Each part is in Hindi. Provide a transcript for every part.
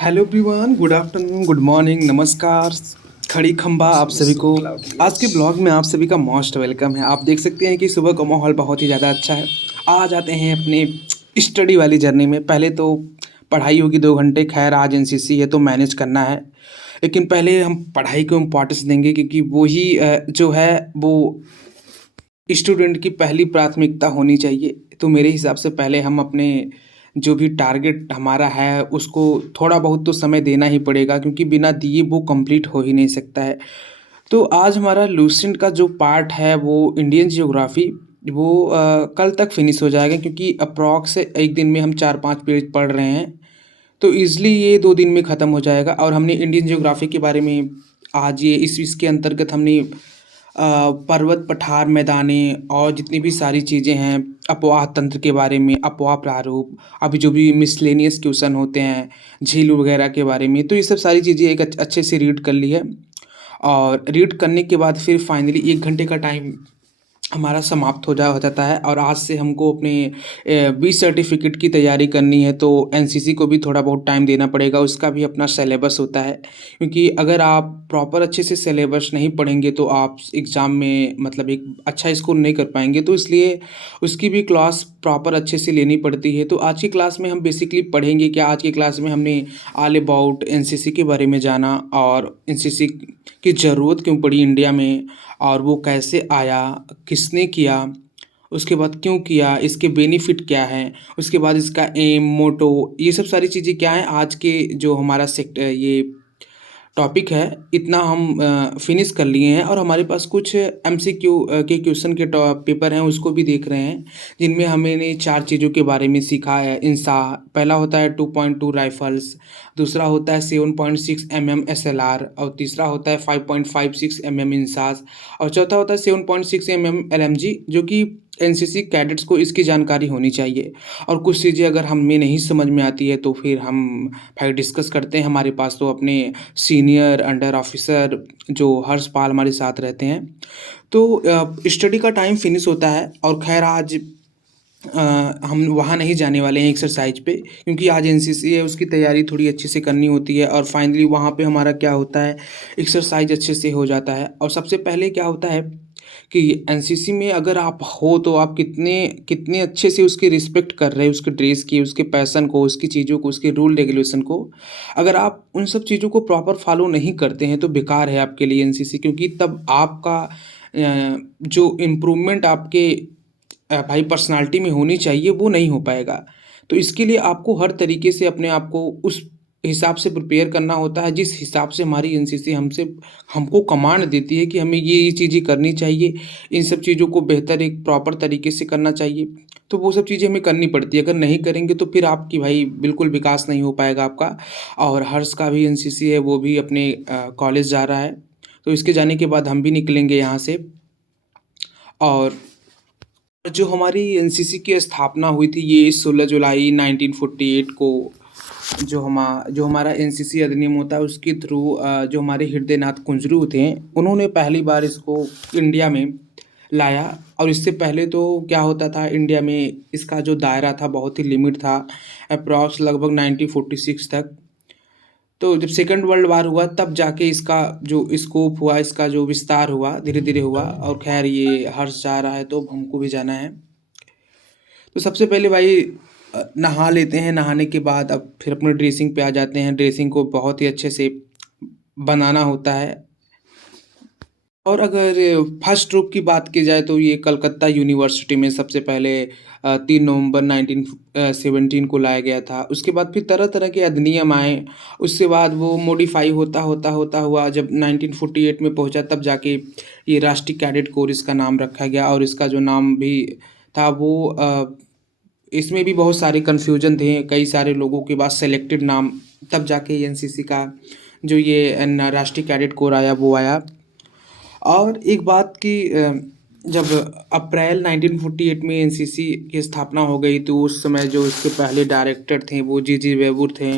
Hello everyone, good afternoon, good morning, नमस्कार, खड़ी खंबा आप सभी को। आज के ब्लॉग में आप सभी का मोस्ट वेलकम है। आप देख सकते हैं कि सुबह का माहौल बहुत ही ज़्यादा अच्छा है। आज आते हैं अपने स्टडी वाली जर्नी में। पहले तो पढ़ाई होगी 2 घंटे, खैर आज एनसीसी है तो मैनेज करना है। लेकिन पहले हम पढ़ाई को इम्पोर्टेंस देंगे क्योंकि वही जो है वो स्टूडेंट की पहली प्राथमिकता होनी चाहिए। तो मेरे हिसाब से पहले हम अपने जो भी टारगेट हमारा है उसको थोड़ा बहुत तो समय देना ही पड़ेगा, क्योंकि बिना दिए वो कंप्लीट हो ही नहीं सकता है। तो आज हमारा लूसेंट का जो पार्ट है वो इंडियन जियोग्राफी, वो कल तक फिनिश हो जाएगा, क्योंकि अप्रॉक्स एक दिन में हम 4-5 पेज पढ़ रहे हैं। तो ईज़िली ये 2 दिन में ख़त्म हो जाएगा। और हमने इंडियन ज्योग्राफी के बारे में आज ये इस इसके अंतर्गत हमने पर्वत, पठार, मैदानें और जितनी भी सारी चीज़ें हैं, अपवाह तंत्र के बारे में, अपवाह प्रारूप, अभी जो भी मिसलेनियस क्वेश्चन होते हैं, झील वगैरह के बारे में, तो ये सब सारी चीज़ें एक अच्छे से रीड कर ली है। और रीड करने के बाद फिर फाइनली 1 घंटे का टाइम हमारा समाप्त हो जाता है। और आज से हमको अपने बी सर्टिफिकेट की तैयारी करनी है, तो एनसीसी को भी थोड़ा बहुत टाइम देना पड़ेगा। उसका भी अपना सिलेबस होता है, क्योंकि अगर आप प्रॉपर अच्छे से सिलेबस नहीं पढ़ेंगे तो आप एग्ज़ाम में मतलब एक अच्छा स्कोर नहीं कर पाएंगे। तो इसलिए उसकी भी क्लास प्रॉपर अच्छे से लेनी पड़ती है। तो आज की क्लास में हम बेसिकली पढ़ेंगे क्या, आज की क्लास में हमने ऑल अबाउट एनसीसी के बारे में जाना, और एनसीसी की ज़रूरत क्यों पड़ी इंडिया में, और वो कैसे आया, किसने किया, उसके बाद क्यों किया, इसके बेनिफिट क्या हैं, उसके बाद इसका एम, मोटो, ये सब सारी चीज़ें क्या हैं। आज के जो हमारा ये टॉपिक है, इतना हम फिनिश कर लिए हैं। और हमारे पास कुछ एमसीक्यू के क्वेश्चन के पेपर हैं, उसको भी देख रहे हैं, जिनमें हमने 4 चीज़ों के बारे में सीखा है। इंसा पहला होता है 2.2 राइफल्स, दूसरा होता है 7.6 mm SLR, और तीसरा होता है 5.56 mm इंसास, और चौथा होता है 7.6 mm LMG, जो कि एनसीसी कैडेट्स को इसकी जानकारी होनी चाहिए। और कुछ चीज़ें अगर हमें नहीं समझ में आती है तो फिर हम भाई डिस्कस करते हैं। हमारे पास तो अपने सीनियर अंडर ऑफिसर जो हर्षपाल हमारे साथ रहते हैं। तो स्टडी का टाइम फिनिश होता है, और खैर आज हम वहाँ नहीं जाने वाले हैं एक्सरसाइज पे, क्योंकि आज एनसीसी है, उसकी तैयारी थोड़ी अच्छे से करनी होती है। और फाइनली वहाँ पे हमारा क्या होता है, एक्सरसाइज अच्छे से हो जाता है। और सबसे पहले क्या होता है कि एनसीसी में अगर आप हो तो आप कितने कितने अच्छे से उसकी रिस्पेक्ट कर रहे हैं, उसके ड्रेस की, उसके पैसन को, उसकी चीज़ों को, उसके रूल रेगुलेशन को। अगर आप उन सब चीज़ों को प्रॉपर फॉलो नहीं करते हैं तो बेकार है आपके लिए एनसीसी, क्योंकि तब आपका जो इम्प्रूवमेंट आपके भाई पर्सनालिटी में होनी चाहिए वो नहीं हो पाएगा। तो इसके लिए आपको हर तरीके से अपने आप को उस हिसाब से प्रिपेयर करना होता है, जिस हिसाब से हमारी एनसीसी हमसे हमको कमांड देती है कि हमें ये चीज़ें करनी चाहिए, इन सब चीज़ों को बेहतर एक प्रॉपर तरीके से करना चाहिए। तो वो सब चीज़ें हमें करनी पड़ती है। अगर नहीं करेंगे तो फिर आपकी भाई बिल्कुल विकास नहीं हो पाएगा आपका। और हर्ष का भी एनसीसी है, वो भी अपने कॉलेज जा रहा है। तो इसके जाने के बाद हम भी निकलेंगे यहाँ से। और जो हमारी एनसीसी की स्थापना हुई थी ये 16 जुलाई 1948 को, जो हमारा एनसीसी अधिनियम होता है उसके थ्रू जो हमारे हृदयनाथ कुंजरू थे, उन्होंने पहली बार इसको इंडिया में लाया। और इससे पहले तो क्या होता था, इंडिया में इसका जो दायरा था बहुत ही लिमिट था, अप्रॉक्स लगभग 1946 तक। तो जब सेकंड वर्ल्ड वार हुआ तब जाके इसका जो स्कोप हुआ, इसका जो विस्तार हुआ, धीरे धीरे हुआ। और खैर ये हर्ष जा रहा है तो अब हमको भी जाना है। तो सबसे पहले भाई नहा लेते हैं। नहाने के बाद अब फिर अपने ड्रेसिंग पे आ जाते हैं। ड्रेसिंग को बहुत ही अच्छे से बनाना होता है। और अगर फर्स्ट ग्रुप की बात की जाए तो ये कलकत्ता यूनिवर्सिटी में सबसे पहले 3 नवंबर 1917 को लाया गया था। उसके बाद फिर तरह तरह के अधिनियम आए। उसके बाद वो मॉडिफाई होता होता होता हुआ जब 1948 में पहुंचा, तब जाके ये राष्ट्रीय कैडेट कोर इसका नाम रखा गया। और इसका जो नाम भी था वो इसमें भी बहुत सारे कन्फ्यूजन थे, कई सारे लोगों के पास सेलेक्टेड नाम, तब जाके एनसीसी का जो ये राष्ट्रीय कैडेट कोर आया वो आया। और एक बात कि जब अप्रैल 1948 में एनसीसी की स्थापना हो गई तो उस समय जो इसके पहले डायरेक्टर थे वो जी जी वेबुर थे।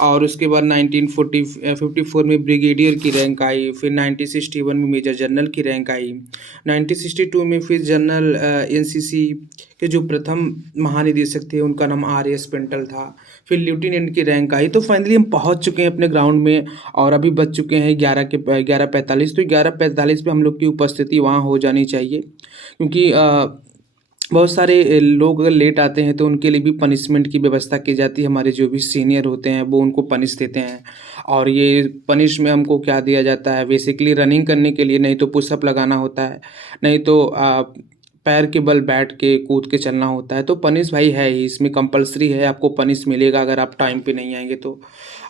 और उसके बाद 1954 में ब्रिगेडियर की रैंक आई, फिर 1961 में मेजर जनरल की रैंक आई, 1962 में फिर जनरल एनसीसी के जो प्रथम महानिदेशक थे उनका नाम RS पेंटल था, फिर लेफ्टिनेंट की रैंक आई। तो फाइनली हम पहुंच चुके हैं अपने ग्राउंड में और अभी बज चुके हैं 11:45। तो 11:45 पे हम लोग की उपस्थिति वहाँ हो जानी चाहिए, क्योंकि बहुत सारे लोग अगर लेट आते हैं तो उनके लिए भी पनिशमेंट की व्यवस्था की जाती है। हमारे जो भी सीनियर होते हैं वो उनको पनिश देते हैं, और ये पनिश में हमको क्या दिया जाता है, बेसिकली रनिंग करने के लिए, नहीं तो पुशअप लगाना होता है, नहीं तो पैर के बल बैठ के कूद के चलना होता है। तो पनिश भाई है ही, इसमें कंपलसरी है, आपको पनिश मिलेगा अगर आप टाइम पे नहीं आएंगे तो।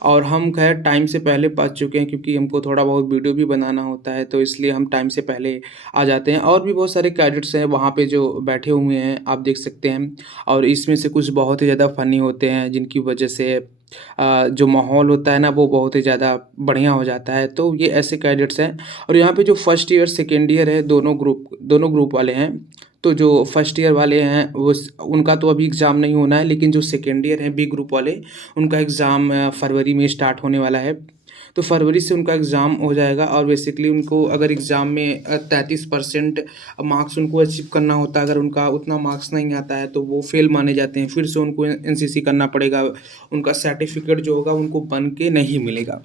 और हम खैर टाइम से पहले पहुंच चुके हैं, क्योंकि हमको थोड़ा बहुत वीडियो भी बनाना होता है, तो इसलिए हम टाइम से पहले आ जाते हैं। और भी बहुत सारे कैडेट्स हैं वहाँ पे जो बैठे हुए हैं, आप देख सकते हैं, और इसमें से कुछ बहुत ही ज़्यादा फ़नी होते हैं, जिनकी वजह से जो माहौल होता है ना वो बहुत ही ज़्यादा बढ़िया हो जाता है। तो ये ऐसे कैडेट्स हैं। और यहाँ पे जो फर्स्ट ईयर सेकेंड ईयर है, दोनों ग्रुप वाले हैं। तो जो फर्स्ट ईयर वाले हैं वो उनका तो अभी एग्ज़ाम नहीं होना है, लेकिन जो सेकेंड ईयर है बी ग्रुप वाले, उनका एग्ज़ाम फरवरी में स्टार्ट होने वाला है। तो फरवरी से उनका एग्ज़ाम हो जाएगा, और बेसिकली उनको अगर एग्ज़ाम में 33% मार्क्स उनको अचीव करना होता है। अगर उनका उतना मार्क्स नहीं आता है तो वो फेल माने जाते हैं, फिर से उनको एनसीसी करना पड़ेगा, उनका सर्टिफिकेट जो होगा उनको बन के नहीं मिलेगा।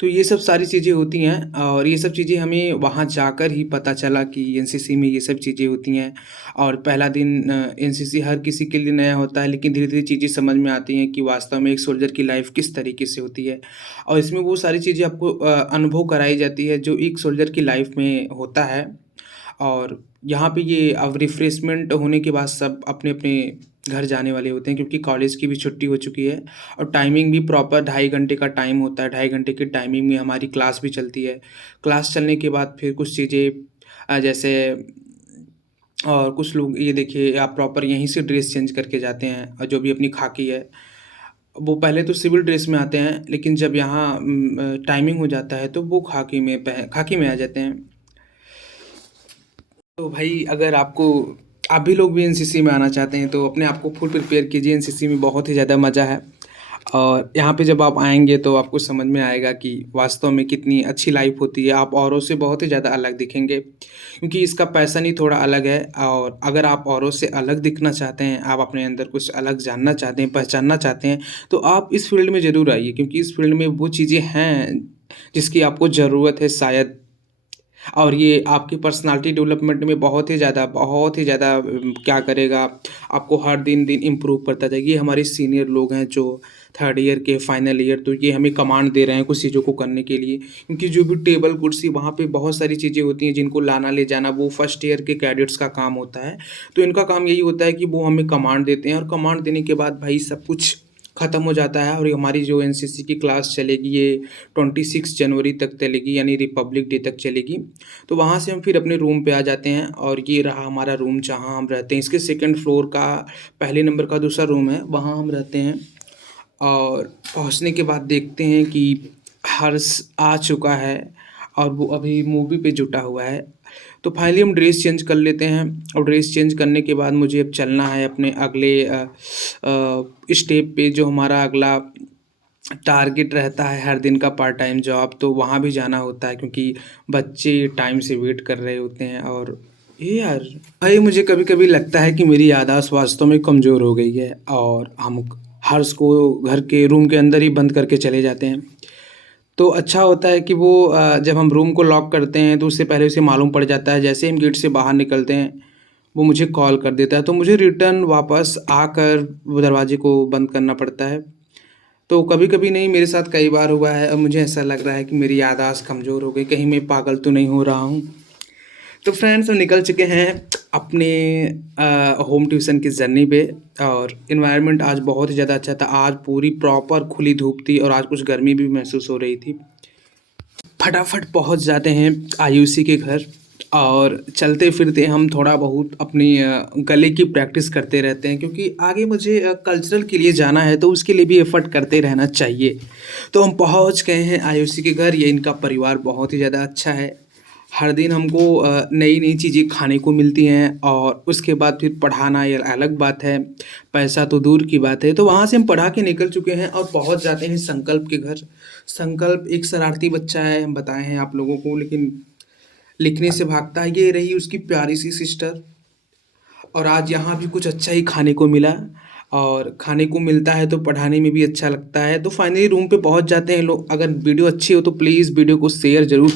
तो ये सब सारी चीज़ें होती हैं, और ये सब चीज़ें हमें वहाँ जाकर ही पता चला कि एनसीसी में ये सब चीज़ें होती हैं। और पहला दिन एनसीसी हर किसी के लिए नया होता है, लेकिन धीरे धीरे चीज़ें समझ में आती हैं कि वास्तव में एक सोल्जर की लाइफ किस तरीके से होती है। और इसमें वो सारी चीज़ें आपको अनुभव कराई जाती है जो एक सोल्जर की लाइफ में होता है। और यहाँ पे ये अब रिफ्रेशमेंट होने के बाद सब अपने अपने घर जाने वाले होते हैं, क्योंकि कॉलेज की भी छुट्टी हो चुकी है। और टाइमिंग भी प्रॉपर 2.5 घंटे का टाइम होता है। 2.5 घंटे की टाइमिंग में हमारी क्लास भी चलती है। क्लास चलने के बाद फिर कुछ चीज़ें जैसे, और कुछ लोग ये देखिए आप प्रॉपर यहीं से ड्रेस चेंज करके जाते हैं, और जो भी अपनी खाकी है वो पहले तो सिविल ड्रेस में आते हैं, लेकिन जब यहाँ टाइमिंग हो जाता है तो वो खाकी में आ जाते हैं। तो भाई अगर आप भी लोग भी एनसीसी में आना चाहते हैं तो अपने आप को फुल प्रिपेयर कीजिए। एनसीसी में बहुत ही ज़्यादा मज़ा है, और यहाँ पे जब आप आएंगे तो आपको समझ में आएगा कि वास्तव में कितनी अच्छी लाइफ होती है। आप औरों से बहुत ही ज़्यादा अलग दिखेंगे, क्योंकि इसका पैशन ही थोड़ा अलग है। और अगर आप औरों से अलग दिखना चाहते हैं, आप अपने अंदर कुछ अलग जानना चाहते हैं, पहचानना चाहते हैं, तो आप इस फील्ड में ज़रूर आइए, क्योंकि इस फील्ड में वो चीज़ें हैं जिसकी आपको ज़रूरत है शायद। और ये आपकी पर्सनालिटी डेवलपमेंट में बहुत ही ज़्यादा क्या करेगा, आपको हर दिन इम्प्रूव करता जाएगा। ये हमारे सीनियर लोग हैं जो थर्ड ईयर के फाइनल ईयर, तो ये हमें कमांड दे रहे हैं कुछ चीज़ों को करने के लिए, क्योंकि जो भी टेबल कुर्सी वहाँ पे बहुत सारी चीज़ें होती हैं जिनको लाना ले जाना वो फर्स्ट ईयर के कैडेट्स का काम होता है। तो इनका काम यही होता है कि वो हमें कमांड देते हैं, और कमांड देने के बाद भाई सब कुछ ख़त्म हो जाता है। और ये हमारी जो एनसीसी की क्लास चलेगी ये 26 जनवरी तक चलेगी, यानी रिपब्लिक डे तक चलेगी। तो वहाँ से हम फिर अपने रूम पे आ जाते हैं, और ये रहा हमारा रूम जहाँ हम रहते हैं। इसके सेकंड फ्लोर का पहले नंबर का दूसरा रूम है, वहाँ हम रहते हैं। और पहुँचने के बाद देखते हैं कि हर्ष आ चुका है और वो अभी मूवी पे जुटा हुआ है। तो फाइनली हम ड्रेस चेंज कर लेते हैं, और ड्रेस चेंज करने के बाद मुझे अब चलना है अपने अगले स्टेप पे, जो हमारा अगला टारगेट रहता है हर दिन का पार्ट टाइम जॉब। तो वहाँ भी जाना होता है, क्योंकि बच्चे टाइम से वेट कर रहे होते हैं। और ये यार भाई मुझे कभी कभी लगता है कि मेरी याददाश्त वास्तव में कमज़ोर हो गई है, और हम हर्ष को घर के रूम के अंदर ही बंद करके चले जाते हैं। तो अच्छा होता है कि वो जब हम रूम को लॉक करते हैं तो उससे पहले उसे मालूम पड़ जाता है, जैसे हम गेट से बाहर निकलते हैं वो मुझे कॉल कर देता है, तो मुझे रिटर्न वापस आकर वो दरवाजे को बंद करना पड़ता है। तो कभी कभी नहीं, मेरे साथ कई बार हुआ है, और मुझे ऐसा लग रहा है कि मेरी याददाश्त कमज़ोर हो गई, कहीं मैं पागल तो नहीं हो रहा हूँ। तो फ्रेंड्स हम निकल चुके हैं अपने होम ट्यूशन की जर्नी पे, और इन्वायरमेंट आज बहुत ही ज़्यादा अच्छा था। आज पूरी प्रॉपर खुली धूप थी, और आज कुछ गर्मी भी महसूस हो रही थी। फटाफट पहुंच जाते हैं आयुषी के घर, और चलते फिरते हम थोड़ा बहुत अपनी गले की प्रैक्टिस करते रहते हैं, क्योंकि आगे मुझे कल्चरल के लिए जाना है, तो उसके लिए भी एफर्ट करते रहना चाहिए। तो हम पहुंच गए हैं आयुषी के घर। ये इनका परिवार बहुत ही ज़्यादा अच्छा है, हर दिन हमको नई नई चीज़ें खाने को मिलती हैं और उसके बाद फिर पढ़ाना ये अलग बात है, पैसा तो दूर की बात है। तो वहाँ से हम पढ़ा के निकल चुके हैं और पहुँच जाते हैं संकल्प के घर। संकल्प एक शरारती बच्चा है, हम बताए हैं आप लोगों को, लेकिन लिखने से भागता है। ये रही उसकी प्यारी सी सिस्टर। और आज यहाँ भी कुछ अच्छा ही खाने को मिला, और खाने को मिलता है तो पढ़ाने में भी अच्छा लगता है। तो फाइनली रूम पे पहुँच जाते हैं लोग। अगर वीडियो अच्छी हो तो प्लीज़ वीडियो को शेयर ज़रूर